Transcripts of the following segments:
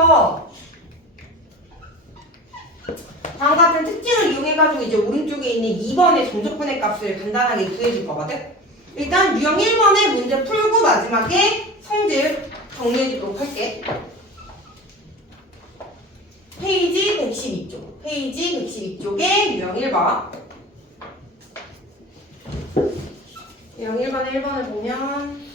여기서 다음과 같은 특징을 이용해가지고 이제 오른쪽에 있는 2번의 정적분의 값을 간단하게 구해줄 거거든. 일단 유형 1번의 문제 풀고 마지막에 성질 정리해주도록 할게. 페이지 112쪽. 페이지 112쪽에 유형 1번. 유형 1번의 1번을 보면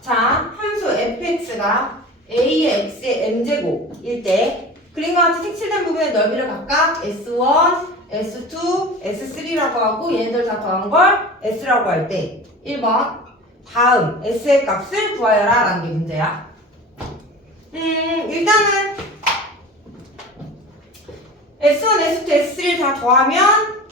자, 함수 fx가 a의 x의 m제곱일 때 그림과 같이 색칠된 부분의 넓이를 각각 s1, s2, s3라고 하고 얘네들 다 더한 걸 s라고 할 때 1번 다음 s의 값을 구하여라 라는 게 문제야. 일단은 s1, s2, s3를 다 더하면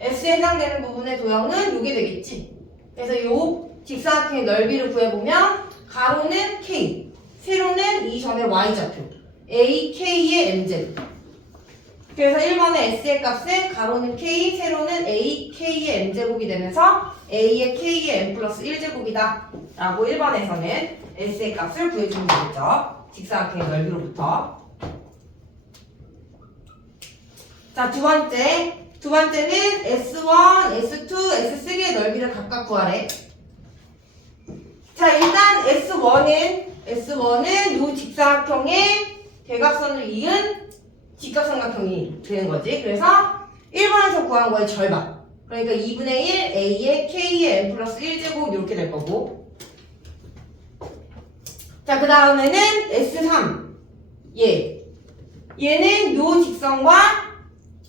s에 해당되는 부분의 도형은 요게 되겠지. 그래서 요 직사각형의 넓이를 구해보면 가로는 k, 세로는 이 점의 y좌표 a, k의 m제곱. 그래서 1번의 s의 값은 가로는 k, 세로는 a, k의 m제곱이 되면서 a의 k의 m 플러스 1제곱이다 라고 1번에서는 s의 값을 구해주면 되겠죠. 직사각형의 넓이로부터. 자, 두 번째는 s1, s2, s3의 넓이를 각각 구하래. 자, 일단 S1은 요 직사각형의 대각선을 이은 직각삼각형이 되는 거지. 그래서 1번에서 구한 거의 절반. 그러니까 2분의 1 A의 K의 M 플러스 1제곱 이렇게 될 거고. 자, 그 다음에는 S3. 얘는 요 직선과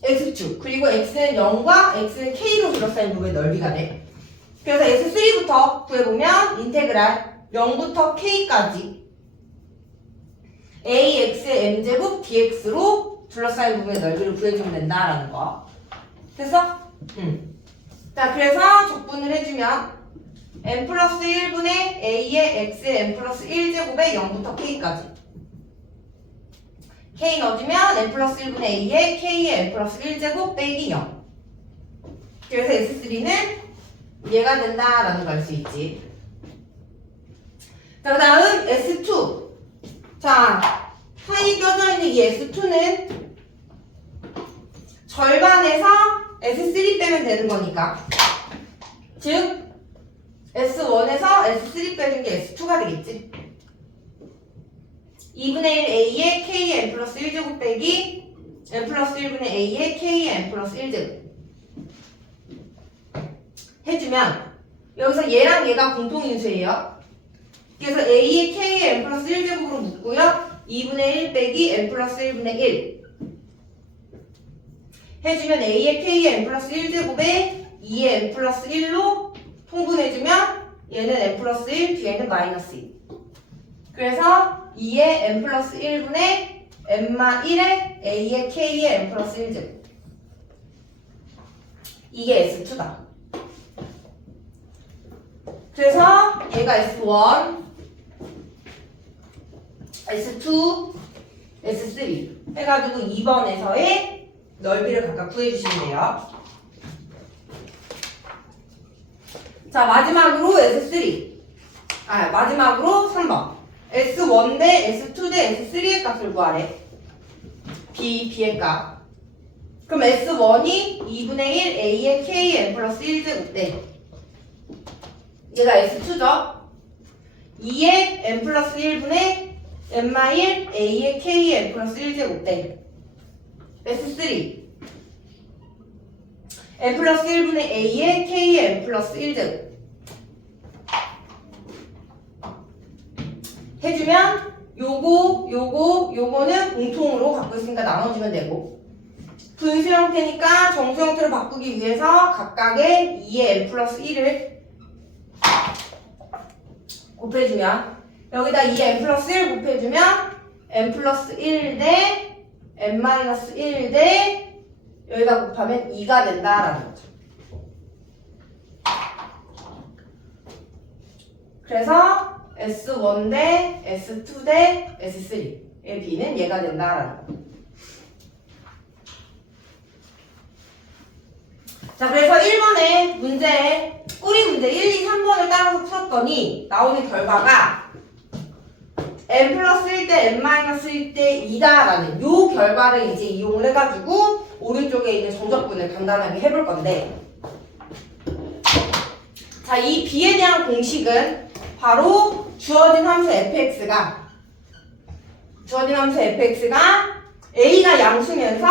X축. 그리고 X는 0과 X는 K로 둘러싸인 부분의 넓이가 돼. 그래서 S3부터 구해보면 인테그랄 0부터 K까지 AX의 M제곱 DX로 둘러싸인 부분의 넓이를 구해주면 된다라는 거. 됐어? 자, 그래서 적분을 해주면 M 플러스 1분의 A의 X의 M 플러스 1제곱에 0부터 K까지 K 넣어주면 M 플러스 1분의 A의 K의 M 플러스 1제곱 빼기 0. 그래서 S3는 얘가 된다라는 걸 알 수 있지. 자, 그 다음 S2. 자, 사이에 껴져 있는 이 S2는 절반에서 S3 빼면 되는 거니까. 즉, S1에서 S3 빼는 게 S2가 되겠지. 2분의 1 A의 K의 M 플러스 1제곱 빼기 M 플러스 1분의 A의 K의 M 플러스 1제곱. 해주면 여기서 얘랑 얘가 공통인수예요. 그래서 A의 K의 M 플러스 1제곱으로 묶고요. 2분의 1 빼기 M 플러스 1분의 1 해주면 A의 K의 M 플러스 1제곱에 2의 M 플러스 1로 통분해주면 얘는 M 플러스 1, 뒤에는 마이너스 2. 그래서 2의 M 플러스 1분의 M마 1의 A의 K의 M 플러스 1제곱. 이게 S2다. 그래서 얘가 S1, S2, S3 해가지고 2번에서의 넓이를 각각 구해주시면 돼요. 자, 마지막으로 S3. 마지막으로 3번. S1 대 S2 대 S3의 값을 구하래. B의 값. 그럼 S1이 2분의 1 A의 K M 플러스 1제곱 대 얘가 S2죠. 2의 M 플러스 1분의 M마 1 A의 K의 M 플러스 1제곱 대 S3 M 플러스 1분의 A의 K의 M 플러스 1제곱 해주면 요거는 공통으로 갖고 있으니까 나눠주면 되고 분수 형태니까 정수 형태로 바꾸기 위해서 각각의 2의 M 플러스 1을 곱해주면 여기다 2의 M 플러스 1 곱해주면 M 플러스 1 대 M 마이너스 1 대 여기다 곱하면 2가 된다라는 거죠. 그래서 S1 대 S2 대 S3의 B는 얘가 된다라는 거. 자, 그래서 1번에 문제, 꼬리 문제 1, 2, 3번을 따라서 풀었더니 나오는 결과가 n 플러스 1대 n 마이너스 1대 2다라는 요 결과를 이제 이용을 해가지고 오른쪽에 있는 정적분을 간단하게 해볼 건데, 자, 이 B에 대한 공식은 바로 주어진 함수 fx가 A가 양수면서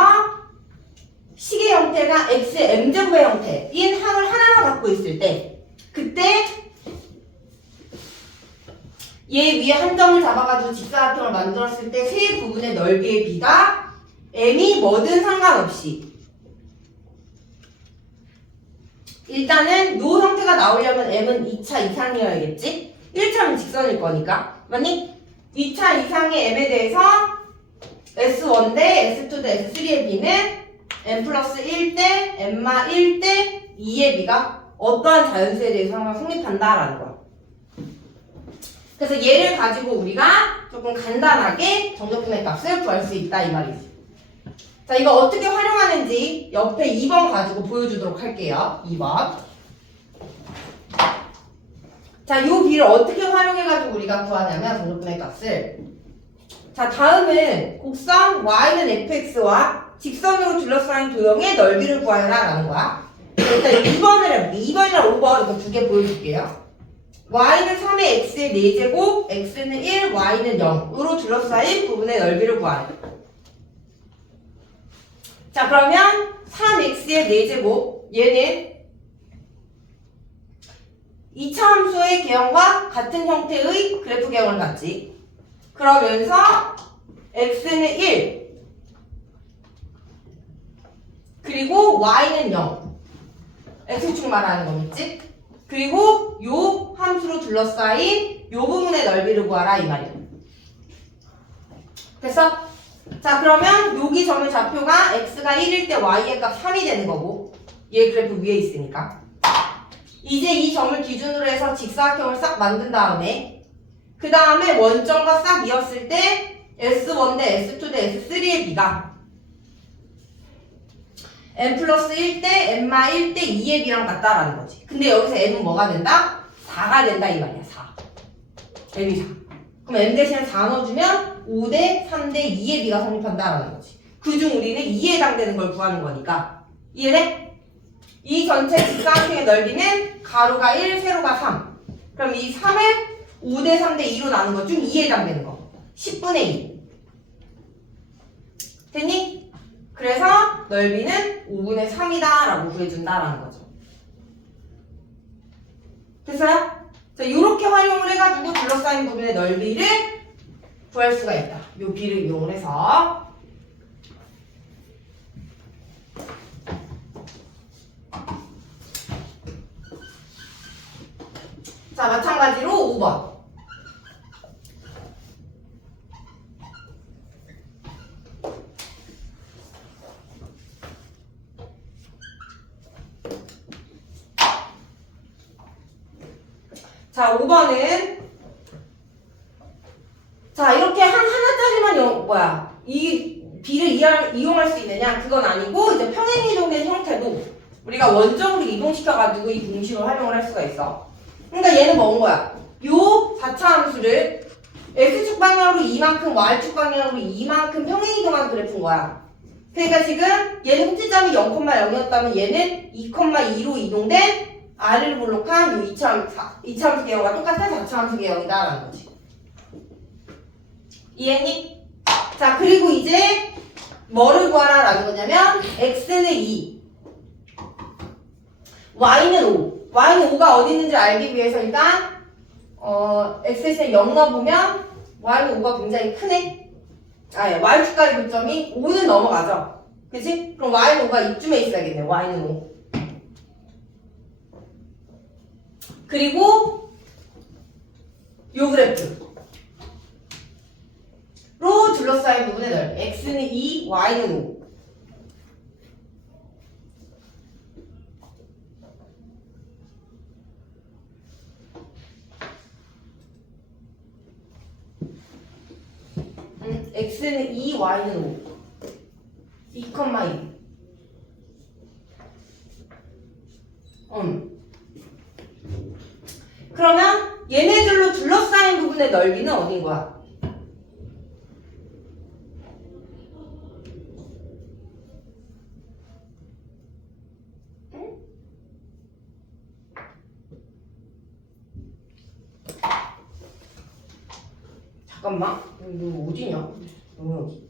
식의 형태가 x의 m제곱의 형태인 항을 하나만 갖고 있을 때, 그때 얘 위에 한 점을 잡아가지고 직사각형을 만들었을 때 세 부분의 넓이의 B가 m이 뭐든 상관없이, 일단은 요 형태가 나오려면 m은 2차 이상이어야겠지? 1차는 직선일 거니까. 맞니? 2차 이상의 m에 대해서 S1 대 S2 대 S3의 B는 n 플러스 1 대 n마 1 대 2의 B가 어떠한 자연수에 대해서 항상 성립한다라는 거야. 그래서 얘를 가지고 우리가 조금 간단하게 정적분의 값을 구할 수 있다 이 말이지. 자, 이거 어떻게 활용하는지 옆에 2번 가지고 보여주도록 할게요. 2번. 자, 요 B를 어떻게 활용해가지고 우리가 구하냐면 정적분의 값을, 자, 다음은 곡선 y는 fx와 직선으로 둘러싸인 도형의 넓이를 구하라 라는 거야. 일단 2번을 해볼게. 2번이랑 5번 이거 두 개 보여줄게요. y는 3의 x의 4제곱, x는 1, y는 0으로 둘러싸인 부분의 넓이를 구하래. 자, 그러면 3x의 4제곱, 얘는 2차 함수의 개형과 같은 형태의 그래프 개형을 갖지. 그러면서 x는 1, 그리고 y는 0. x축 말하는 거겠지? 그리고 요 함수로 둘러싸인 요 부분의 넓이를 구하라 이 말이야. 됐어? 자, 그러면 여기 점의 좌표가 x가 1일 때 y의 값 3이 되는 거고, 얘 그래프 위에 있으니까. 이제 이 점을 기준으로 해서 직사각형을 싹 만든 다음에 그 다음에 원점과 싹 이었을 때 S1 대 S2 대 S3의 B가 n 플러스 1 대 n마 1 대 2의 B랑 같다라는 거지. 근데 여기서 n은 뭐가 된다? 4가 된다 이 말이야. 4. n이 4. 그럼 n 대신에 4 넣어주면 5 대 3 대 2의 B가 성립한다라는 거지. 그중 우리는 2에 해당되는 걸 구하는 거니까. 이해돼? 이 전체 직사각형의 넓이는 가로가 1, 세로가 3. 그럼 이 3을 5 대 3 대 2로 나눈 것 중 2에 해당되는 거. 10분의 2. 됐니? 그래서 넓이는 5분의 3이다 라고 구해준다라는 거죠. 됐어요? 자, 요렇게 활용을 해가지고 둘러싸인 부분의 넓이를 구할 수가 있다. 요 B를 이용을 해서. 자, 마찬가지로 5번. 자, 5번은 자, 이렇게 하나짜리만 이 B를 이용할 수 있느냐? 그건 아니고 이제 평행이동의 형태도 우리가 원점으로 이동시켜가지고 이 공식을 활용을 할 수가 있어. 그러니까 얘는 뭔 거야? 요 4차 함수를 X축 방향으로 이만큼, Y축 방향으로 이만큼 평행이동한 그래프인 거야. 그러니까 지금 얘는 꼭지점이 0,0이었다면 얘는 2,2로 이동된 R을 볼록한 요 2차 함수 개형과 똑같은 4차 함수 개형이다라는 거지. 이해했니? 자, 그리고 이제 뭐를 구하라 라는 거냐면 X는 2, Y는 5. Y는 5가 어디 있는지 알기 위해서 일단 X 대신에 0 넣어보면 Y는 5가 굉장히 크네. Y축까지 교점이 5는 넘어가죠. 그치? 그럼 Y는 5가 이쯤에 있어야겠네. Y는 5. 그리고 요 그래프로 둘러싸인 부분의 넓이 X는 2, Y는 5. x는 2, y는 5. 2, 2. 그러면 얘네들로 둘러싸인 부분의 넓이는 어딘 거야? 응? 잠깐만, 이거 어디냐? 여기.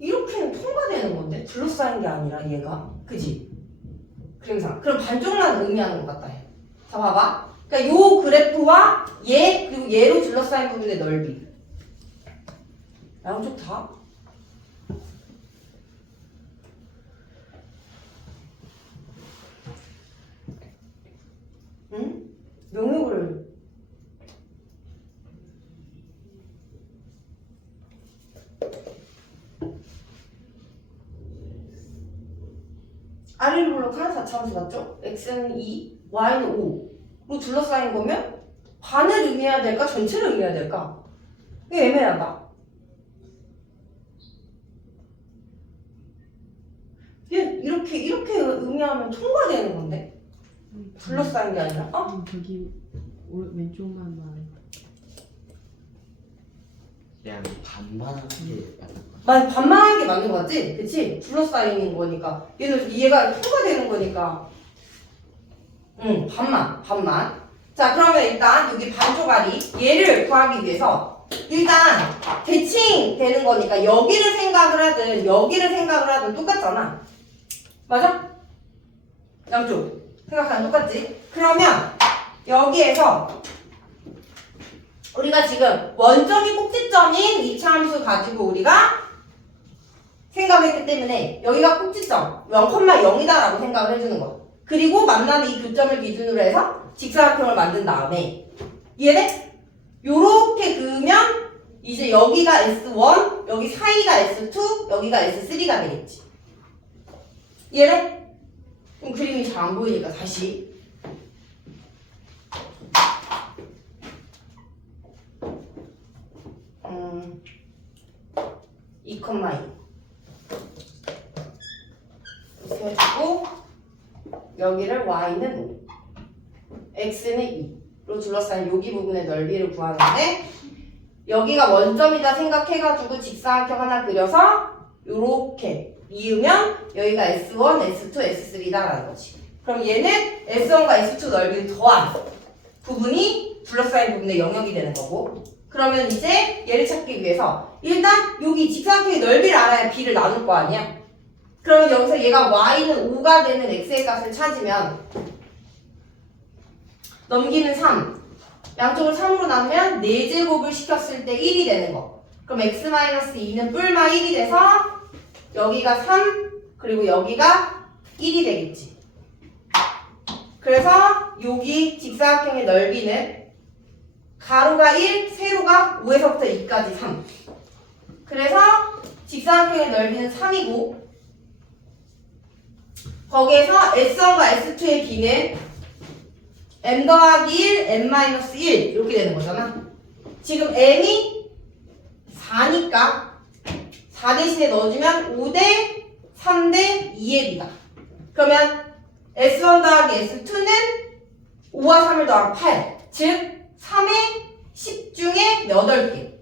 이렇게는 통과되는 건데 둘러싸인 게 아니라 얘가 그지? 그래서 그럼 반쪽만 의미하는 것 같다 해. 자 봐봐. 그러니까 요 그래프와 얘 그리고 얘로 둘러싸인 부분의 넓이 양쪽 다? 응? 영역을 아래로 블록하는 4차함수 맞죠? x는 2, y는 5로 둘러싸인 거면 반을 의미해야 될까? 전체를 의미해야 될까? 이게 애매하다. 이렇게 의미하면 통과되는 건데 둘러싸인 게 아니라 저기 왼쪽만 그냥 반반하는 게 맞는 거 맞아, 반만하는 게 맞는 거 같지? 그치? 둘러싸이는 거니까 얘가 통과되는 거니까 반만. 자 그러면 일단 여기 반쪽알이 얘를 구하기 위해서 일단 대칭되는 거니까 여기를 생각을 하든 똑같잖아. 맞아? 양쪽 생각하면 똑같지? 그러면 여기에서 우리가 지금 원점이 꼭지점인 이차함수 가지고 우리가 생각했기 때문에 여기가 꼭지점 0,0이다라고 생각을 해주는 거. 그리고 만나는 이 교점을 기준으로 해서 직사각형을 만든 다음에 이해돼? 요렇게 그으면 이제 여기가 S1, 여기 사이가 S2, 여기가 S3가 되겠지. 이해돼? 그럼 그림이 잘 안 보이니까 다시 2,2 이렇게 해주고 여기를 y는 5 x는 2로 둘러싸인 여기 부분의 넓이를 구하는데 여기가 원점이다 생각해가지고 직사각형 하나 그려서 요렇게 이으면 여기가 S1, S2, S3다라는 거지. 그럼 얘는 S1과 S2 넓이를 더한 부분이 둘러싸인 부분의 영역이 되는 거고 그러면 이제 얘를 찾기 위해서 일단 여기 직사각형의 넓이를 알아야 b를 나눌 거 아니야? 그러면 여기서 얘가 y는 5가 되는 x의 값을 찾으면 넘기는 3 양쪽을 3으로 나누면 4제곱을 시켰을 때 1이 되는 거. 그럼 x-2는 뿔마 1이 돼서 여기가 3 그리고 여기가 1이 되겠지. 그래서 여기 직사각형의 넓이는 가로가 1, 세로가 5에서부터 2까지 3. 그래서 직사각형의 넓이는 3이고 거기에서 S1과 S2의 b는 m 더하기 1, m-1 이렇게 되는 거잖아. 지금 m이 4니까 4 대신에 넣어주면 5대 3대 2의 b다. 그러면 S1 더하기 S2는 5와 3을 더하면 8. 즉 3의 10 중에 8개.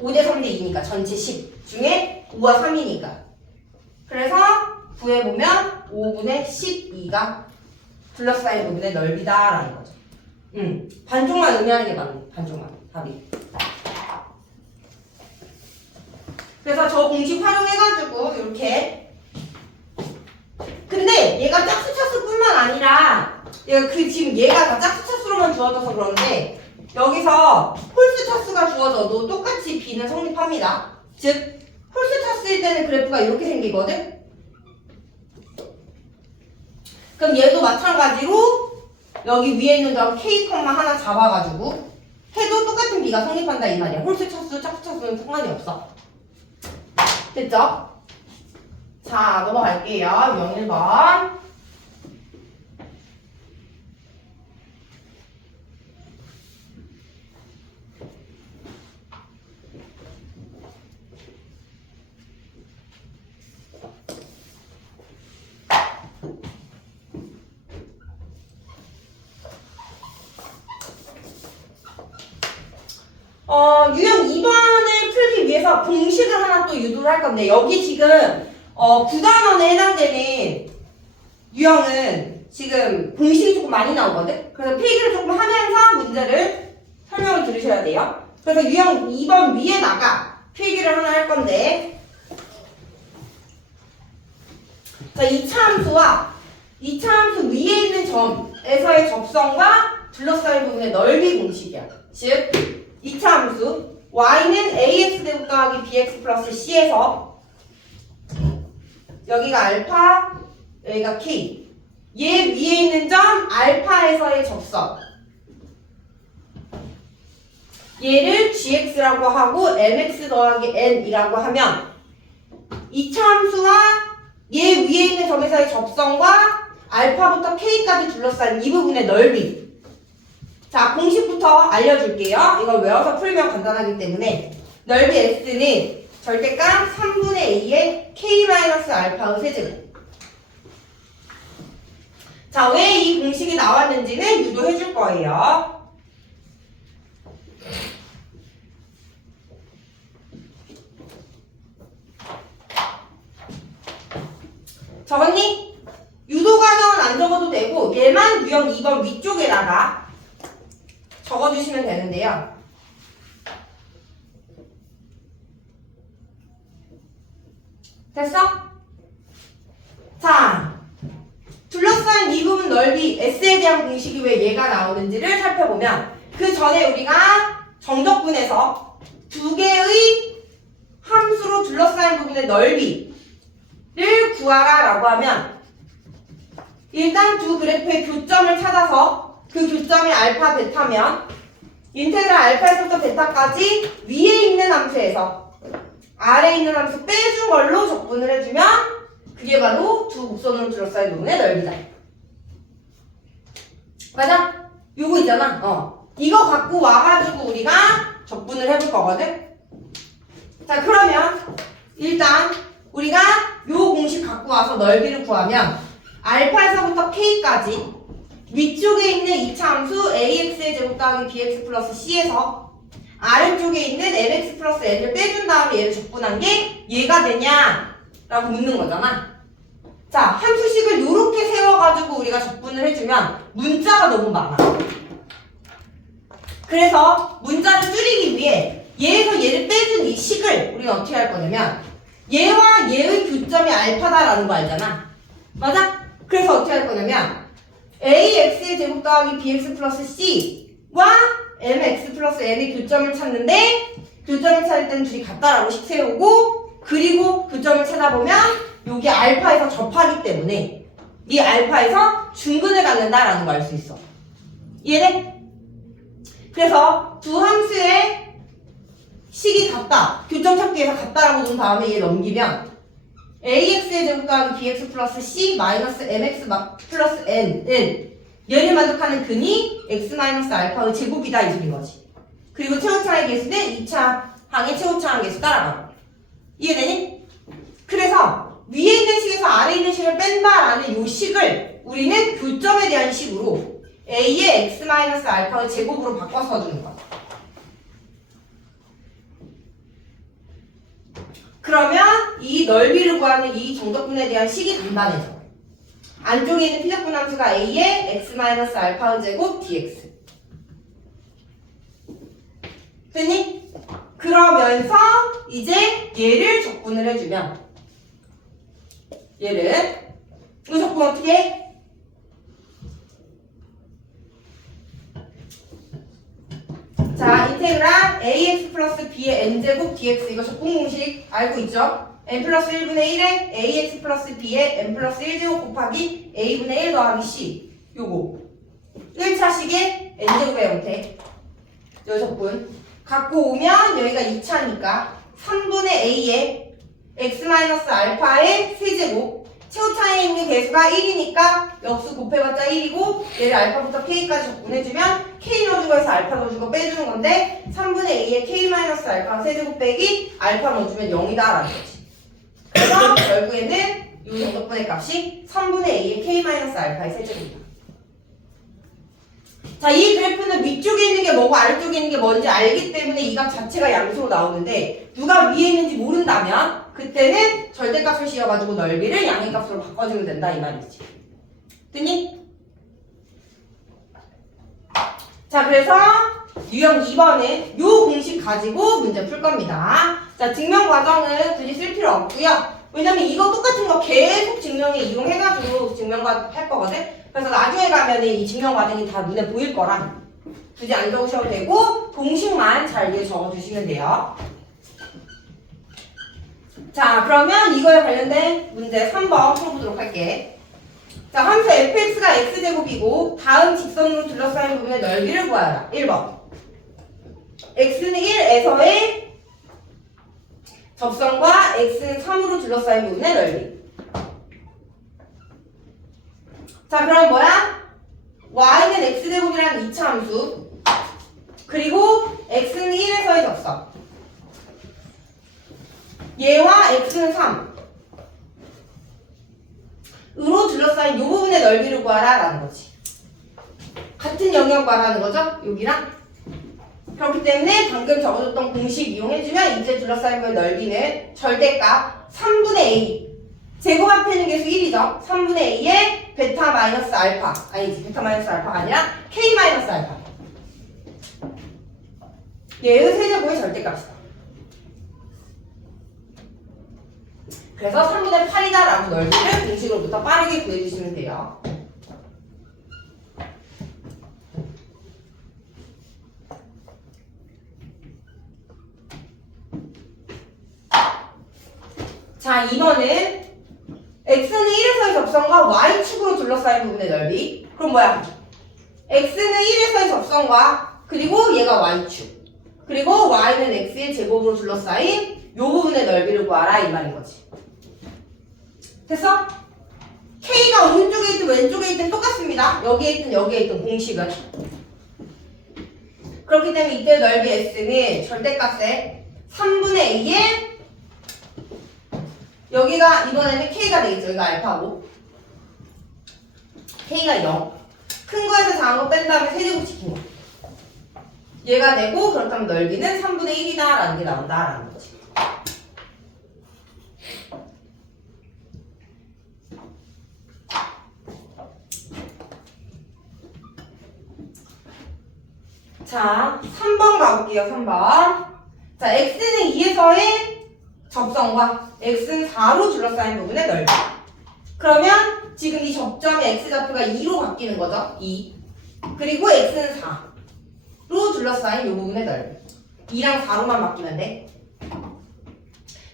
5대 3대 2니까 전체 10 중에 5와 3이니까. 그래서 구해보면 5분의 12가 둘러싸인 부분의 넓이다라는 거죠. 반쪽만 의미하는 게 맞네. 반쪽만. 답이. 그래서 저 공식 활용해가지고 이렇게 근데 얘가 짝수차수뿐만 아니라 지금 얘가 다 짝수차수로만 주어져서 그런데 여기서 홀수차수가 주어져도 똑같이 b는 성립합니다. 즉 홀수차수일 때는 그래프가 이렇게 생기거든. 그럼 얘도 마찬가지로 여기 위에 있는 점 K, 하나 잡아가지고 해도 똑같은 B가 성립한다 이 말이야. 홀수 차수, 짝수 차수는 상관이 없어. 됐죠? 자, 넘어갈게요. 유형 1번. 유형 2번을 풀기 위해서 공식을 하나 또 유도를 할 건데, 여기 지금, 9단원에 해당되는 유형은 지금 공식이 조금 많이 나오거든? 그래서 필기를 조금 하면서 문제를 설명을 들으셔야 돼요. 그래서 유형 2번 위에다가 필기를 하나 할 건데, 자, 2차 함수와 2차 함수 위에 있는 점에서의 접선과 둘러싸인 부분의 넓이 공식이야. 즉, 2차 함수 y는 ax 제곱 더하기 bx 플러스 c에서 여기가 알파, 여기가 k. 얘 위에 있는 점 알파에서의 접선. 얘를 gx라고 하고 mx 더하기 n이라고 하면 2차 함수와 얘 위에 있는 점에서의 접선과 알파부터 k까지 둘러싼 이 부분의 넓이. 자, 공식부터 알려줄게요. 이걸 외워서 풀면 간단하기 때문에 넓이 S는 절대값 3분의 A의 K-알파의 세제곱. 자, 왜 이 공식이 나왔는지는 유도해 줄 거예요. 적었니? 유도 과정은 안 적어도 되고 얘만 유형 2번 위쪽에다가 적어주시면 되는데요. 됐어? 자, 둘러싼 이 부분 넓이 S에 대한 공식이 왜 얘가 나오는지를 살펴보면 그 전에 우리가 정적분에서 두 개의 함수로 둘러싸인 부분의 넓이를 구하라 라고 하면 일단 두 그래프의 교점을 찾아서 그 교점이 알파, 베타면 인테그랄 알파에서부터 베타까지 위에 있는 함수에서 아래에 있는 함수 빼준 걸로 적분을 해주면 그게 바로 두 곡선으로 둘러싸인 부분의 넓이다. 맞아? 요거 있잖아. 이거 갖고 와가지고 우리가 적분을 해볼 거거든? 자, 그러면 일단 우리가 요 공식 갖고 와서 넓이를 구하면 알파에서부터 k까지 위쪽에 있는 2차 함수 ax의 제곱 더하기 bx 플러스 c에서 아래쪽에 있는 mx 플러스 n을 빼준 다음에 얘를 적분한 게 얘가 되냐? 라고 묻는 거잖아. 자, 함수식을 이렇게 세워가지고 우리가 적분을 해주면 문자가 너무 많아. 그래서 문자를 줄이기 위해 얘에서 얘를 빼준 이 식을 우리가 어떻게 할 거냐면 얘와 얘의 교점이 알파다라는 거 알잖아. 맞아? 그래서 어떻게 할 거냐면 ax의 제곱 더하기 bx 플러스 c와 mx 플러스 n의 교점을 찾는데 교점을 찾을 때는 둘이 같다라고 식 세우고 그리고 교점을 찾아보면 여기 알파에서 접하기 때문에 이 알파에서 중근을 갖는다라는 걸 알 수 있어. 이해돼? 그래서 두 함수의 식이 같다. 교점 찾기에서 같다라고 준 다음에 얘 넘기면 ax의 제곱 더하기 bx 플러스 c 마이너스 mx 플러스 n은 얘를 만족하는 근이 x 마이너스 알파의 제곱이다 이 소린 거지. 그리고 최고차항의 개수는 2차 항의 최고차항 개수 따라가고. 이해되니? 그래서 위에 있는 식에서 아래에 있는 식을 뺀다라는 이 식을 우리는 교점에 대한 식으로 a의 x 마이너스 알파의 제곱으로 바꿔서 주는 거야. 그러면 이 넓이를 구하는 이 정적분에 대한 식이 간단해져. 안쪽에 있는 피적분 함수가 a의 x 마이너스 알파의 제곱 dx. 됐니? 그러면서 이제 얘를 적분을 해주면 얘를 이 적분 어떻게 해? 자, 인테그랄 ax 플러스 b의 n제곱 dx 이거 적분 공식 알고 있죠? n 플러스 1분의 1에 ax 플러스 b의 n 플러스 1제곱 곱하기 a분의 1 더하기 c 요거 1차식의 n제곱의 형태 요 적분 갖고 오면 여기가 2차니까 3분의 a에 x 마이너스 알파의 세제곱 최고차에 있는 개수가 1이니까 역수 곱해봤자 1이고 얘를 알파부터 k까지 적분해주면 k 넣어주고 해서 알파 넣어주고 빼주는 건데 3분의 a에 k 마이너스 알파 세제곱 빼기 알파 넣어주면 0이다 라는 거지. 그래서 결국에는 이 정도분의 값이 3분의 a에 k 마이너스 알파의 세제곱이다. 자, 이 그래프는 위쪽에 있는 게 뭐고 아래쪽에 있는 게 뭔지 알기 때문에 이 값 자체가 양수로 나오는데 누가 위에 있는지 모른다면 그때는 절대값을 씌워가지고 넓이를 양의값으로 바꿔주면 된다 이 말이지. 됐니? 자, 그래서 유형 2번은 요 공식 가지고 문제 풀 겁니다. 자, 증명 과정은 굳이 쓸 필요 없고요. 왜냐면 이거 똑같은 거 계속 증명에 이용해가지고 증명과 할 거거든. 그래서 나중에 가면은 이 증명 과정이 다 눈에 보일 거라 굳이 안 적으셔도 되고 공식만 잘 위에 적어주시면 돼요. 자, 그러면 이거에 관련된 문제 3번 풀어보도록 할게. 자, 함수 fx가 x제곱이고 다음 직선으로 둘러싸인 부분의 넓이를 구하라. 1번 x는 1에서의 접선과 x는 3으로 둘러싸인 부분의 넓이. 자, 그럼 뭐야? y는 x제곱이라는 2차 함수 그리고 x는 1에서의 접선 얘와 x는 3으로 둘러싸인 이 부분의 넓이를 구하라 라는 거지. 같은 영역 말하는 거죠? 여기랑. 그렇기 때문에 방금 적어줬던 공식 이용해주면 이제 둘러싸인 부분의 넓이는 절대값 3분의 a 제곱 앞에 있는 개수 1이죠. 3분의 a에 베타 마이너스 알파 아니지 베타 마이너스 알파가 아니라 k 마이너스 알파 얘의 세제곱의 절대값이다. 그래서 3분의 8이다 라고 넓이를 공식으로부터 빠르게 구해주시면 돼요. 자, 2번은 x는 1에서의 접선과 y축으로 둘러싸인 부분의 넓이. 그럼 뭐야? x는 1에서의 접선과 그리고 얘가 y축 그리고 y는 x의 제곱으로 둘러싸인 이 부분의 넓이를 구하라 이 말인 거지. 됐어? k가 오른쪽에 있든 왼쪽에 있든 똑같습니다. 여기에 있든 여기에 있든 공식은. 그렇기 때문에 이때 넓이 s는 절대값에 3분의 a에 여기가 이번에는 k가 되겠죠. 여기가 알파고 k가 0 큰 거에서 작은 거 뺀 다음에 세제곱 시킨 거 얘가 되고 그렇다면 넓이는 3분의 1이다 라는 게 나온다 라는 거지. 자, 3번 가볼게요. 3번. 자, x는 2에서의 접선과 x는 4로 둘러싸인 부분의 넓이. 그러면 지금 이 접점의 x좌표가 2로 바뀌는 거죠. 2. 그리고 x는 4로 둘러싸인 이 부분의 넓이. 2랑 4로만 바뀌면 돼.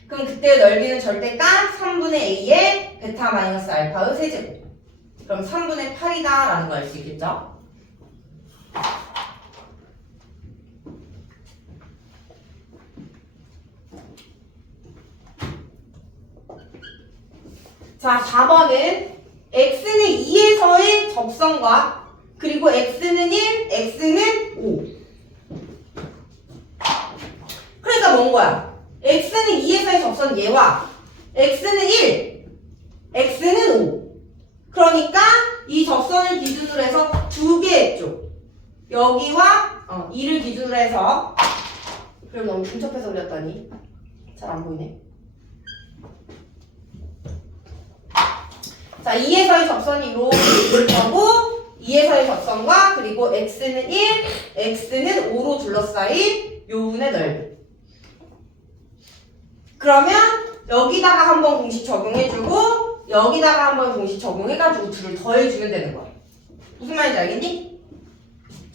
그럼 그때 넓이는 절대값 3분의 a의 베타 마이너스 알파의 세제곱. 그럼 3분의 8이다 라는 거 알 수 있겠죠? 자, 4번은 x는 2에서의 접선과 그리고 x는 1, x는 5. 그러니까 뭔 거야? x는 2에서의 접선 얘와 x는 1, x는 5. 그러니까 이 접선을 기준으로 해서 두 개의 쪽 여기와 2를 기준으로 해서 그럼 너무 근접해서 그렸더니 잘 안 보이네. 자, 2에서의 접선이 이렇게 있을 거고 2에서의 접선과 그리고 x는 1, x는 5로 둘러싸인 요 부분의 넓이. 그러면 여기다가 한번 공식 적용해주고 여기다가 한번 공식 적용해가지고 둘을 더해주면 되는 거야. 무슨 말인지 알겠니?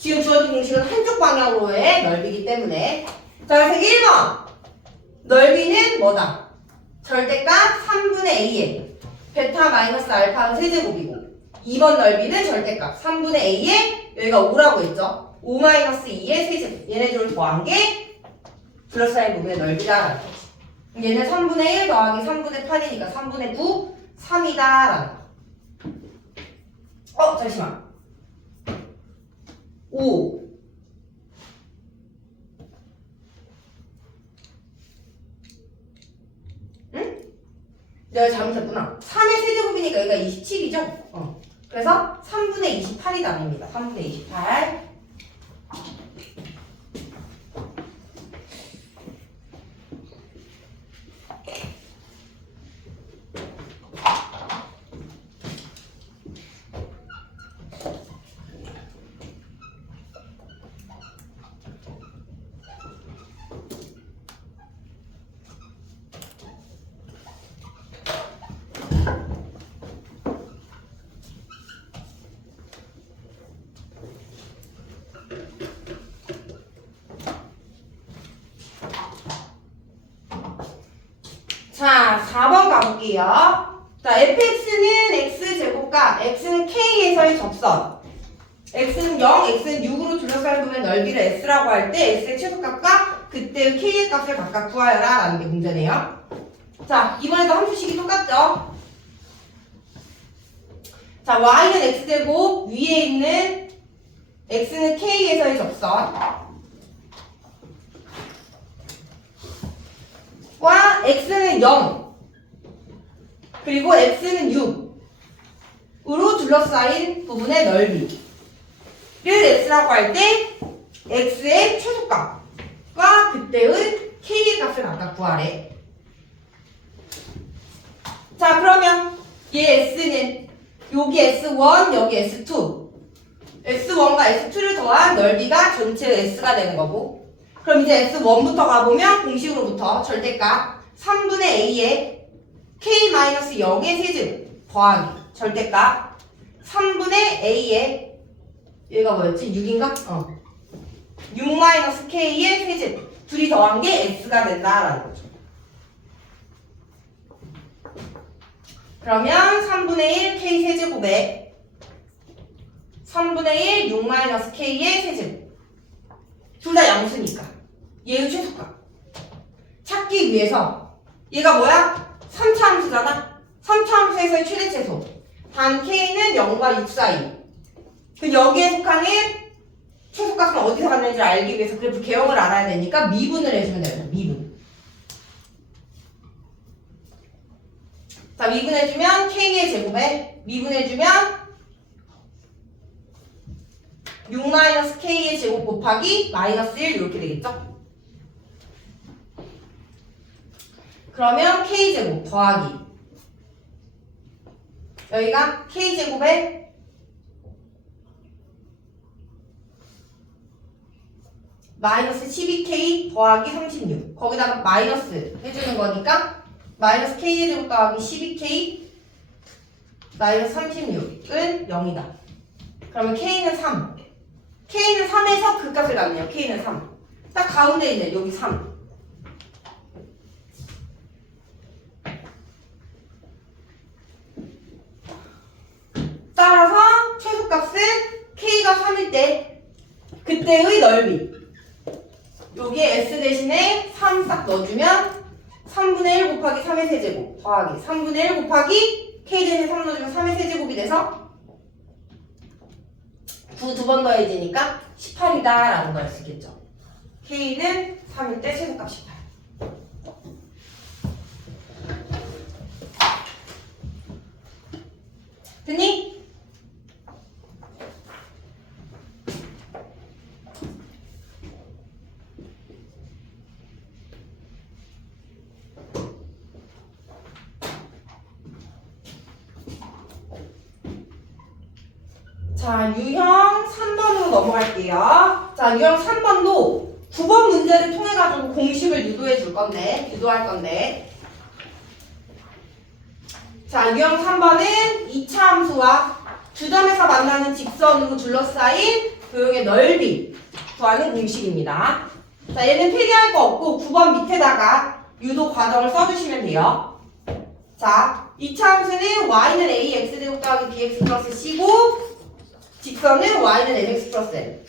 지금 주어진 공식은 한쪽 방향으로의 넓이기 때문에. 자, 그래서 1번 넓이는 뭐다? 절대값 3분의 A에 베타 마이너스 알파는 세제곱이고 2번 넓이는 절대값 3분의 A에 여기가 5라고 했죠? 5 마이너스 2의 세제곱. 얘네들을 더한 게 둘러싸인 부분의 넓이다라는 거지. 얘는 3분의 1 더하기 3분의 8이니까 3분의 9, 3이다라는 거. 잠시만. 5. 응? 내가 잘못했구나. 3의 세제곱이니까 여기가 27이죠? 그래서 3분의 28이 답입니다. 3분의 28. 자, 4번 가볼게요. 자, fx는 x제곱과 x는 k에서의 접선. x는 0, x는 6으로 둘러싸인 부분의 넓이를 s라고 할 때 s의 최소값과 그때의 k의 값을 각각 구하여라 라는 게 문제네요. 자, 이번에도 함수식이 똑같죠? 자, y는 x제곱, 위에 있는 x는 k에서의 접선 과 x는 0 그리고 x는 6으로 둘러싸인 부분의 넓이를 s라고 할 때 x의 최소값과 그때의 k의 값을 각각 구하래. 자, 그러면 얘 s는 여기 s1 여기 s2 s1과 s2를 더한 넓이가 전체 s가 되는 거고, 그럼 이제 S1부터 가보면 공식으로부터 절대값 3분의 A에 K-0의 세제곱 더하기 절대값 3분의 A에 얘가 뭐였지? 6인가? 6-K의 세제곱 둘이 더한 게 S가 된다라는 거죠. 그러면 3분의 1 K 세제곱에 3분의 1 6-K의 세제곱 둘 다 양수니까 얘의 최소값 찾기 위해서 얘가 뭐야? 3차 함수잖아? 3차 함수에서의 최대 최소 단 K는 0과 6 사이. 그 여기에 속하는 최소값은 어디서 갔는지 알기 위해서 그래프 개형을 알아야 되니까 미분을 해주면 됩니다. 미분. 자, 미분해주면 K의 제곱에 미분해주면 6-K의 제곱 곱하기 마이너스 1 이렇게 되겠죠? 그러면 K제곱 더하기 여기가 K제곱에 마이너스 12K 더하기 36 거기다가 마이너스 해주는 거니까 마이너스 K의 제곱 더하기 12K 마이너스 36은 0이다. 그러면 K는 3 K는 3에서 그 값을 갖네요. K는 3 딱 가운데 있네. 여기 3 따라서 최소값은 K가 3일 때 그때의 넓이 여기에 S 대신에 3 싹 넣어주면 3분의 1 곱하기 3의 세제곱 더하기 3분의 1 곱하기 K 대신에 3 넣어주면 3의 세제곱이 돼서 9 두 번 더해지니까 18이다 라는 걸 알 수 있겠죠. K는 3일 때 최소값 18. 됐니? 자, 유형 3번으로 넘어갈게요. 자, 유형 3번도 9번 문제를 통해가지고 공식을 유도할 건데. 자, 유형 3번은 2차 함수와 두 점에서 만나는 직선으로 둘러싸인 도형의 넓이 구하는 공식입니다. 자, 얘는 필기할 거 없고 9번 밑에다가 유도 과정을 써주시면 돼요. 자, 이 차함수는 y는 ax 제곱 더하기 bx 플러스 c고 직선은 y는 mx 플러스 n.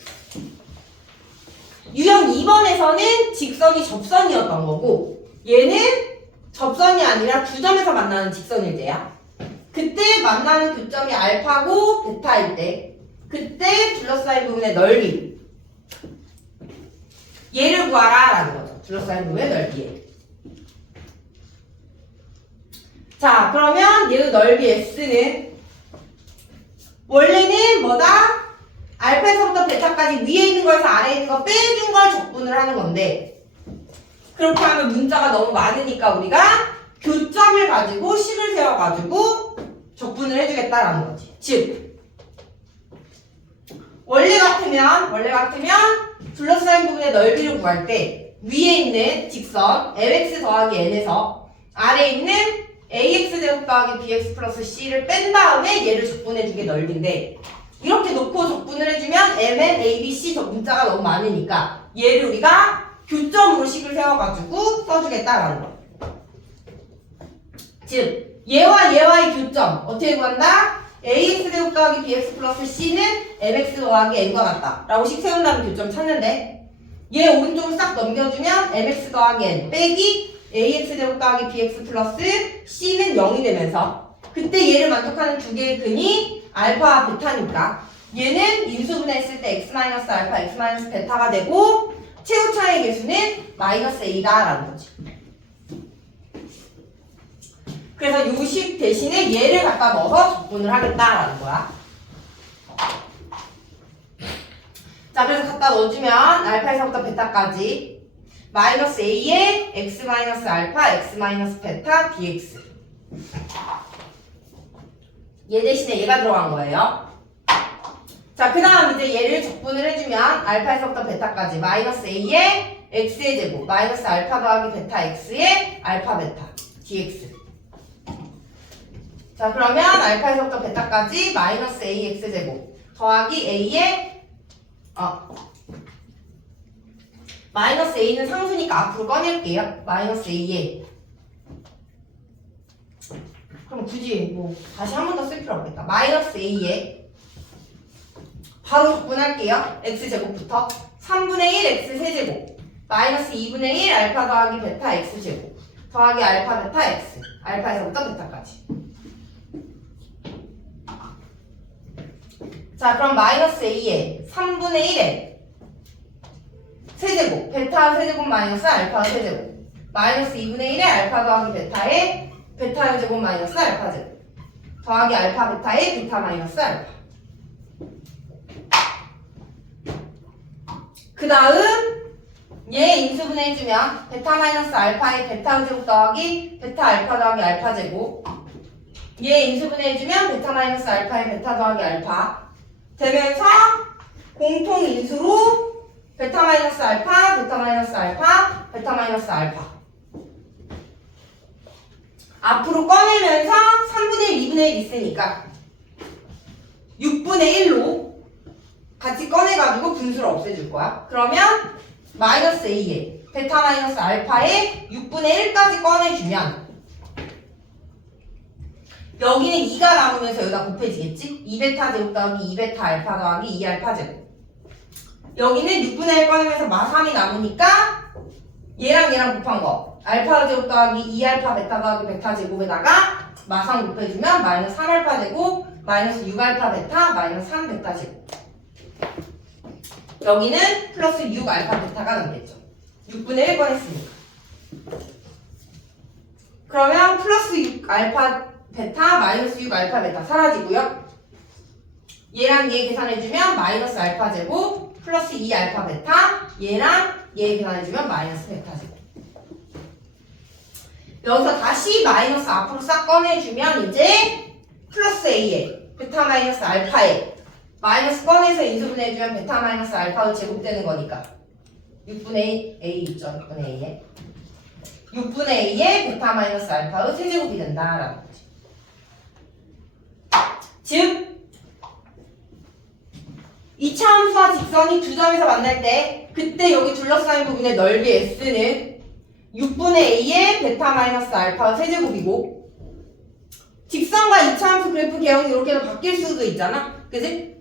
유형 2번에서는 직선이 접선이었던 거고 얘는 접선이 아니라 두 점에서 만나는 직선일 때야. 그때 만나는 교점이 알파고 베타일 때 그때 둘러싸인 부분의 넓이 얘를 구하라 라는 거죠. 둘러싸인 부분의 넓이에. 자, 그러면 얘의 넓이 S는 원래는 뭐다? 알파에서부터 베타까지 위에 있는 거에서 아래에 있는 거 빼준 걸 적분을 하는 건데 그렇게 하면 문자가 너무 많으니까 우리가 교점을 가지고 식을 세워가지고 적분을 해주겠다라는 거지. 즉 원래 같으면 둘러싸인 부분의 넓이를 구할 때 위에 있는 직선 mx 더하기 n에서 아래에 있는 ax 제곱 더하기 bx 플러스 c를 뺀 다음에 얘를 적분해준 게 넓이인데 이렇게 놓고 적분을 해주면 mn, a, b, c 문자가 너무 많으니까 얘를 우리가 교점으로 식을 세워가지고 써주겠다라는 거. 즉 얘와의 교점 어떻게 구한다? ax 제곱 더하기 bx 플러스 c는 mx 더하기 n과 같다 라고 식 세운 다음에 교점 찾는데 얘 오른쪽으로 싹 넘겨주면 mx 더하기 n 빼기 ax 제곱 더하기 bx 플러스 c는 0이 되면서 그때 얘를 만족하는 두 개의 근이 알파와 베타니까 얘는 인수분해했을 때 x 마이너스 알파, x 마이너스 베타가 되고 최고차의 계수는 마이너스 a다 라는 거지. 그래서 요 식 대신에 얘를 갖다 넣어서 적분을 하겠다라는 거야. 자, 그래서 갖다 넣어주면 알파에서부터 베타까지 마이너스 a에 x 마이너스 알파, x 마이너스 베타, dx. 얘 대신에 얘가 들어간 거예요. 자, 그 다음 이제 얘를 적분을 해주면 알파에서부터 베타까지 마이너스 a에 x의 제곱 마이너스 알파 더하기 베타 x의 알파 베타 dx. 자, 그러면 알파에서부터 베타까지 마이너스 ax 제곱 더하기 a의 마이너스 a는 상수니까 앞으로 꺼낼게요. 마이너스 a에 그럼 굳이 뭐 다시 한 번 더 쓸 필요 없겠다. 마이너스 a에 바로 적분할게요. x제곱부터 3분의 1 x 세제곱 마이너스 2분의 1 알파 더하기 베타 x제곱 더하기 알파 베타 x 알파에서부터 베타까지. 자, 그럼 마이너스 a에 3분의 1에 세제곱 베타 세제곱 마이너스 알파 세제곱 마이너스 2분의 1에 알파 더하기 베타에 베타 제곱 마이너스 알파 제곱 더하기 알파 베타에 베타 마이너스 알파. 그 다음 얘 인수분해 해주면 베타 마이너스 알파에 베타 제곱 더하기 베타 알파 더하기 알파 제곱 얘 인수분해 해주면 베타 마이너스 알파에 베타 더하기 알파 되면서 공통 인수로 베타 마이너스 알파, 베타 마이너스 알파, 베타 마이너스 알파 앞으로 꺼내면서 3분의 1, 2분의 1 있으니까 6분의 1로 같이 꺼내가지고 분수를 없애줄 거야. 그러면 마이너스 a에 베타 마이너스 알파에 6분의 1까지 꺼내주면 여기는 2가 남으면서 여기다 곱해지겠지? 2베타 제곱 더하기 2베타 알파 더하기 2알파 제곱 여기는 6분의 1 꺼내면서 마3이 남으니까 얘랑 곱한 거 알파 제곱 더하기 2알파 베타 더하기 베타 제곱에다가 마3 곱해주면 마이너스 3알파 제곱 마이너스 6알파 베타 마이너스 3베타 제곱 여기는 플러스 6알파 베타가 남겠죠. 6분의 1 꺼냈으니까 그러면 플러스 6알파 베타 마이너스 6알파 베타 사라지고요. 얘랑 얘 계산해주면 마이너스 알파 제곱 플러스 2알파 베타 얘랑 얘 계산해주면 마이너스 베타 제곱 여기서 다시 마이너스 앞으로 싹 꺼내주면 이제 플러스 a에 베타 마이너스 알파에 마이너스 꺼내서 인수분해해주면 베타 마이너스 알파로 제곱되는 거니까 6분의 a 있죠. 6분의 a에 6분의 a에 베타 마이너스 알파로 세제곱이 된다라는 거지. 즉 이차 함수와 직선이 두 점에서 만날 때 그때 여기 둘러싸인 부분의 넓이 S는 6분의 A의 베타 마이너스 알파 세제곱이고 직선과 이차 함수 그래프 개형이 이렇게도 바뀔 수도 있잖아. 그지?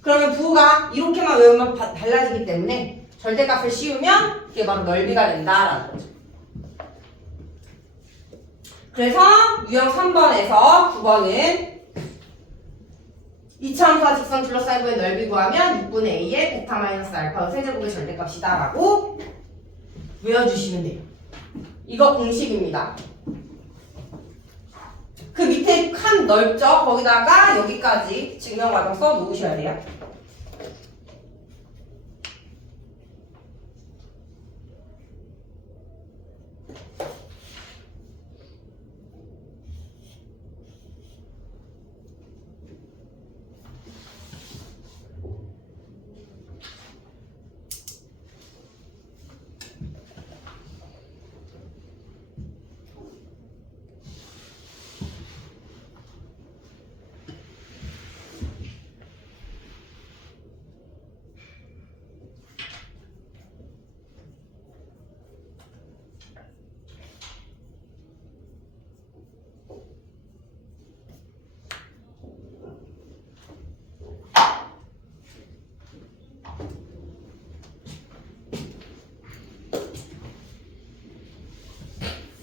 그러면 부호가 이렇게만 외우면 달라지기 때문에 절대값을 씌우면 그게 바로 넓이가 된다라는 거죠. 그래서 유형 3번에서 9번은 이차 함수와 직선 둘러싸인 부분의 넓이 구하면 6분의 A의 베타 마이너스 알파 세제곱의 절대값이다 라고 외워주시면 돼요. 이거 공식입니다. 그 밑에 칸 넓죠? 거기다가 여기까지 증명 과정 써 놓으셔야 돼요.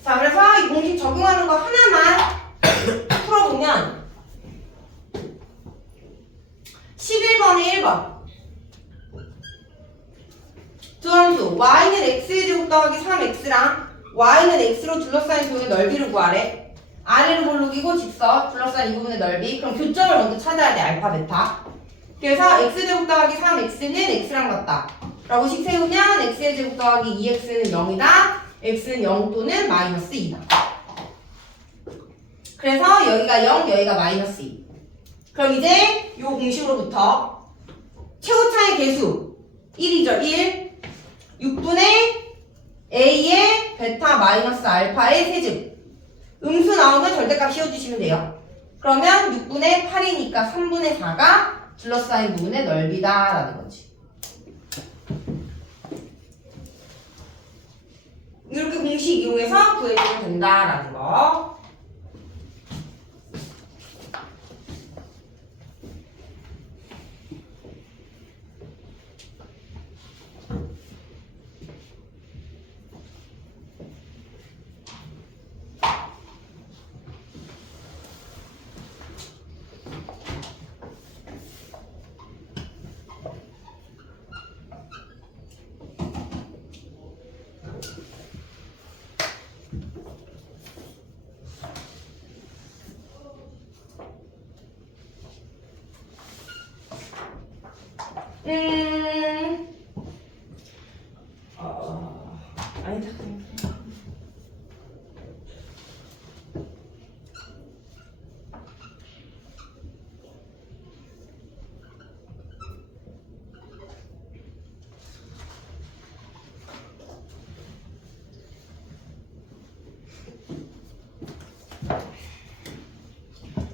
자, 그래서 이 공식 적용하는 거 하나만 풀어보면 11번에 1번 두 함수 y는 x의 제곱 더하기 3x랑 y는 x로 둘러싸인 부분의 넓이를 구하래. 아래로 볼록이고 직선 둘러싸인 이 부분의 넓이. 그럼 교점을 먼저 찾아야 돼. 알파 베타. 그래서 x제곱 더하기 3x는 x랑 같다 라고 식 세우면 x의 제곱 더하기 2x는 0이다. x는 0 또는 마이너스 2다. 그래서 여기가 0, 여기가 마이너스 2. 그럼 이제 이 공식으로부터 최고차의 개수 1이죠. 1. 6분의 a의 베타 마이너스 알파의 세제곱. 음수 나오면 절대값 씌워주시면 돼요. 그러면 6분의 8이니까 3분의 4가 둘러싸인 부분의 넓이다 라는 거지. 이렇게 공식 이용해서 구해주면 된다라는 거. 아니다.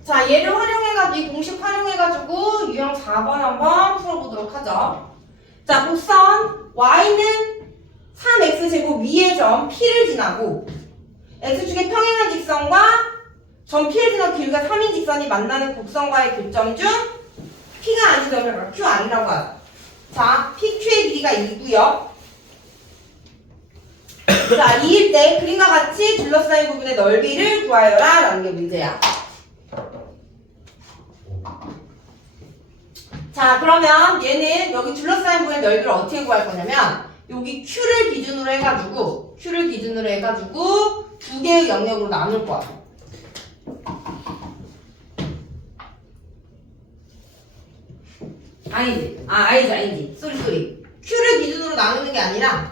자, 얘를 활용해가지고, 이 공식 활용해가지고, 유형 4번 한번 풀어보도록 하죠. 자, 곡선 y는 3x제곱 위의 점 P를 지나고, x축의 평행한 직선과 점 P를 지나 길이가 3인 직선이 만나는 곡선과의 교점 중 P가 아닌 점을 Q 아니라고 하죠. 자, PQ의 길이가 2고요. 자, 2일 때 그림과 같이 둘러싸인 부분의 넓이를 구하여라 라는 게 문제야. 자, 그러면 얘는 여기 둘러싸인 부분의 넓이를 어떻게 구할 거냐면 여기 Q를 기준으로 해가지고 두 개의 영역으로 나눌 거야. 아니지. 쏘리. Q를 기준으로 나누는 게 아니라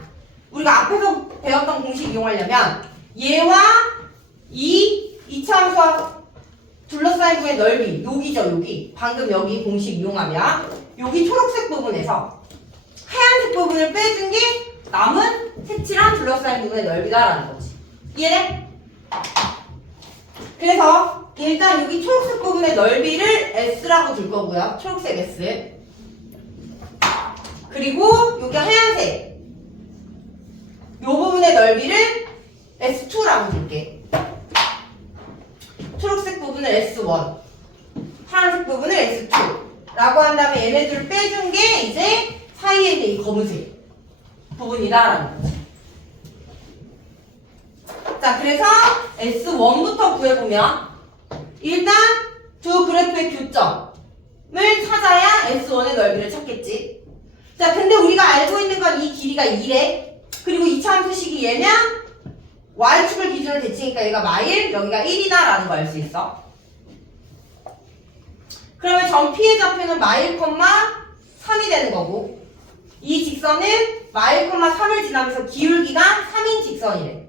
우리가 앞에서 배웠던 공식 이용하려면 얘와 이 이차함수와 둘러싸인 부분의 넓이, 여기죠, 여기. 방금 여기 공식 이용하면 여기 초록색 부분에서 하얀색 부분을 빼준 게 남은 색칠한 둘러싸인 부분의 넓이다라는 거지. 이해돼? 그래서 일단 여기 초록색 부분의 넓이를 S라고 줄 거고요. 초록색 S. 그리고 여기 하얀색 요 부분의 넓이를 S2라고 줄게. 초록색 부분을 S1, 파란색 부분을 S2라고 한 다음에 얘네들을 빼준 게 이제 사이에 있는 이 검은색 부분이다라는 거지. 자, 그래서 S1부터 구해보면 일단 두 그래프의 교점을 찾아야 S1의 넓이를 찾겠지. 자, 근데 우리가 알고 있는 건 이 길이가 2래. 그리고 이차함수식이 얘면 y축을 기준으로 대칭니까 얘가 마일, 여기가 1이다 라는 거 알 수 있어. 그러면 점 P의 좌표는 마일, 3이 되는 거고 이 직선은 마일, 3을 지나면서 기울기가 3인 직선이래.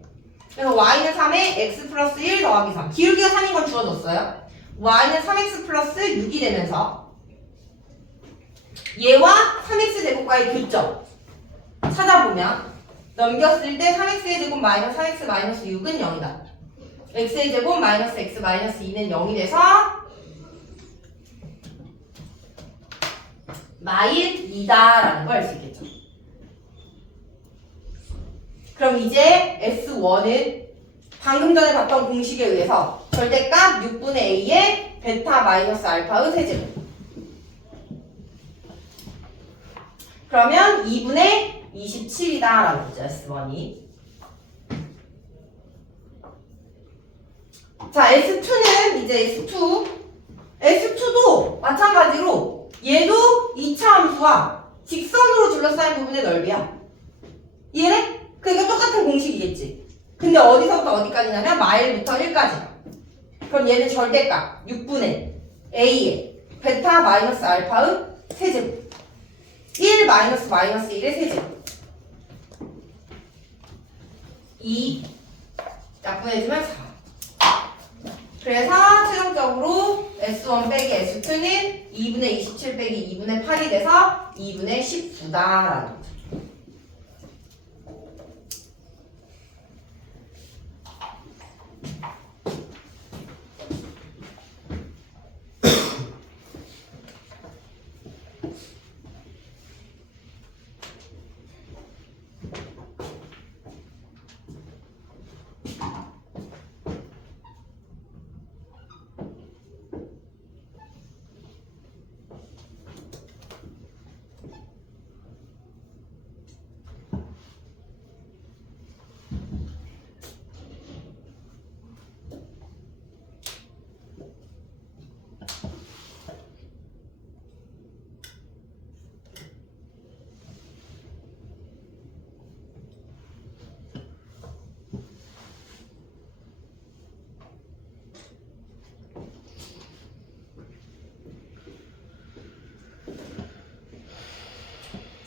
그래서 y는 3에 x 플러스 1 더하기 3. 기울기가 3인 건 주어졌어요. y는 3x 플러스 6이 되면서 얘와 3x 제곱과의 교점 찾아보면 넘겼을 때 3x의 제곱 마이너스 3x 마이너스 6은 0이다. x의 제곱 마이너스 x 마이너스 2는 0이 돼서 마일 2다라는 걸 알 수 있겠죠. 그럼 이제 S1은 방금 전에 봤던 공식에 의해서 절대값 6분의 a의 베타 마이너스 알파의 세제곱. 그러면 2분의 27이다라고 보죠, S1이. 자, S2는 이제 S2. S2도 마찬가지로 얘도 2차 함수와 직선으로 둘러싸인 부분의 넓이야. 이해해? 그러니까 똑같은 공식이겠지. 근데 어디서부터 어디까지냐면 마일부터 1까지. 그럼 얘는 절대값 6분의 a의 베타 마이너스 알파의 세제곱. 1 마이너스 마이너스 1의 세제곱. 2 약분해주면 4. 그래서 최종적으로 S1 빼기 S2는 2분의 27 빼기 2분의 8이 돼서 2분의 19다라는 거죠.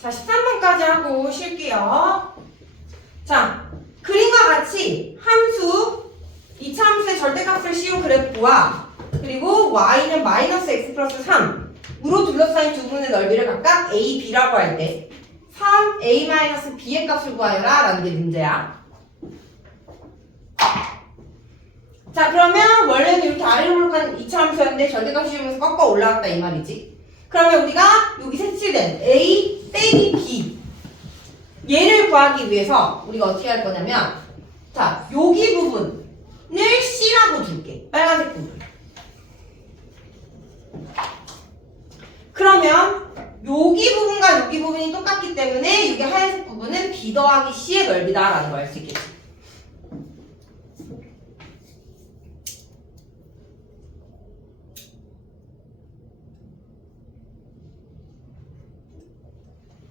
자, 13번까지 하고 쉴게요. 자, 그림과 같이 함수, 2차 함수의 절대값을 씌운 그래프와 그리고 y는 마이너스 x 플러스 3으로 둘러싸인 두 분의 넓이를 각각 a, b라고 할 때 3a 마이너스 b의 값을 구하여라 라는 게 문제야. 자, 그러면 원래는 이렇게 아래로 올라가는 2차 함수였는데 절대값 씌우면서 꺾어 올라갔다 이 말이지. 그러면 우리가 여기 색칠된 a 빼기 b 얘를 구하기 위해서 우리가 어떻게 할 거냐면, 자, 여기 부분을 c라고 줄게. 빨간색 부분. 그러면 여기 부분과 여기 부분이 똑같기 때문에 여기 하얀색 부분은 b 더하기 c의 넓이다라는 걸 알 수 있겠지.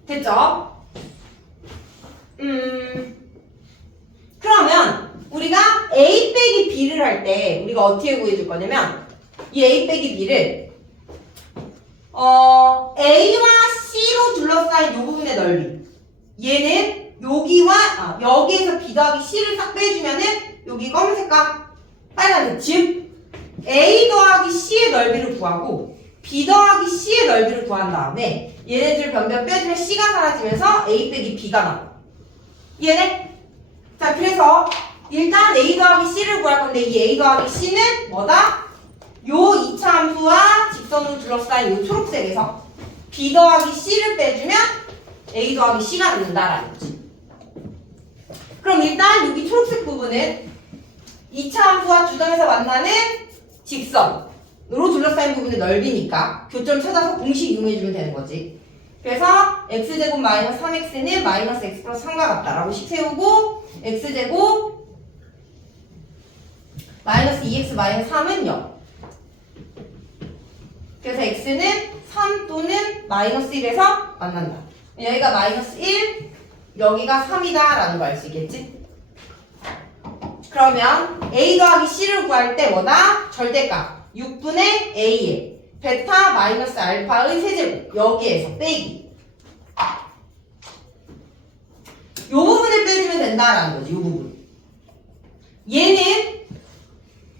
됐죠? 그러면 우리가 a 빼기 b를 할 때 우리가 어떻게 구해줄 거냐면 이 a 빼기 b를 a와 c로 둘러싸인 이 부분의 넓이, 얘는 여기와 여기에서 b 더하기 c를 싹 빼주면은 여기 검은색과 빨간색, 즉 a 더하기 c의 넓이를 구하고 b 더하기 c의 넓이를 구한 다음에 얘네들 변변 빼주면 c가 사라지면서 a 빼기 b가 나와. 이해돼? 자, 그래서 일단 a 더하기 c를 구할 건데 이 a 더하기 c는 뭐다? 요 2차 함수와 직선으로 둘러싸인 요 초록색에서 b 더하기 c를 빼주면 A 더하기 C가 된다라는 거지. 그럼 일단 여기 초록색 부분은 2차 함수와 주점에서 만나는 직선으로 둘러싸인 부분의 넓이니까 교점 찾아서 공식 이용해주면 되는 거지. 그래서 x제곱 마이너스 3x는 마이너스 x 플러스 3과 같다라고 식 세우고 x제곱 마이너스 2x 마이너스 3은 0. 그래서 x는 3 또는 마이너스 1에서 만난다. 여기가 마이너스 1, 여기가 3이다 라는 거 알 수 있겠지? 그러면 a 더하기 c를 구할 때 뭐다? 절대값 6분의 a에 베타 마이너스 알파의 세제곱 여기에서 빼기 요 부분을 빼주면 된다라는 거지. 요 부분. 얘는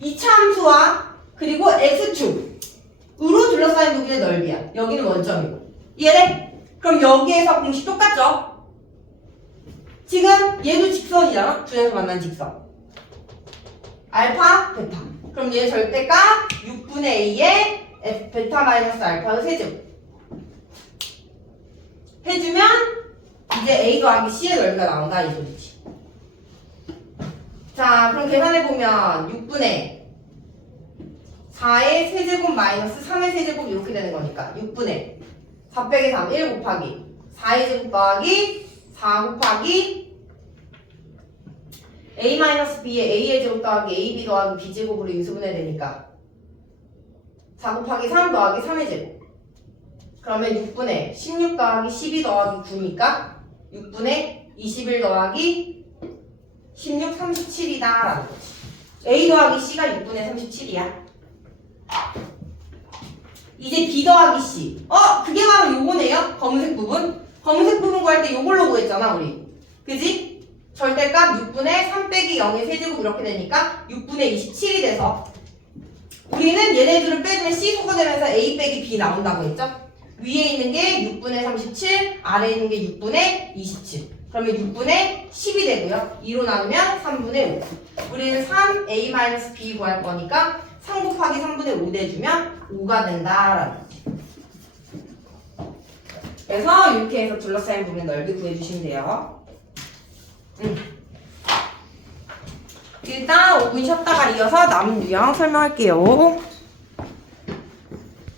2차 함수와 그리고 x축으로 둘러싸인 부분의 넓이야. 여기는 원점이고. 이해돼? 그럼 여기에서 공식 똑같죠? 지금 얘도 직선이잖아. 주에서 만난 직선. 알파, 베타. 그럼 얘 절대값 6분의 a에 베타 마이너스 알파의 세제곱. 해주면 이제 a 더하기 c의 넓이가 나온다 이 소리지. 자, 그럼 계산해보면 6분의 4의 세제곱 마이너스 3의 세제곱 이렇게 되는 거니까 6분의 4 빼기 3, 1 곱하기 4의 제곱 더하기 4 곱하기 a 마이너스 b에 a의 제곱 더하기 ab 더하기 b 제곱으로 인수분해 되니까 4 곱하기 3 더하기 3의 제곱. 그러면 6분의 16 더하기 12 더하기 9니까 6분의 21 더하기 16, 37이다 라는 거지. a 더하기 c가 6분의 37이야. 이제 b 더하기 c. 그게 바로 요거네요. 검은색 부분. 검은색 부분 구할 때 요걸로 구했잖아 우리. 그지? 절대값 6분의 3 빼기 0의 세제곱 이렇게 되니까 6분의 27이 돼서 우리는 얘네들을 빼주면 c 소거되면서 a 빼기 b 나온다고 했죠? 위에 있는 게 6분의 37, 아래에 있는 게 6분의 27. 그러면 6분의 10이 되고요. 2로 나누면 3분의 5. 우리는 3a-b 구할 거니까 3 곱하기 3분의 5 내주면 5가 된다라는 거지. 그래서 이렇게 해서 둘러싸인 부분의 넓이 구해주시면 돼요. 일단 5분 쉬었다가 이어서 남은 유형 설명할게요.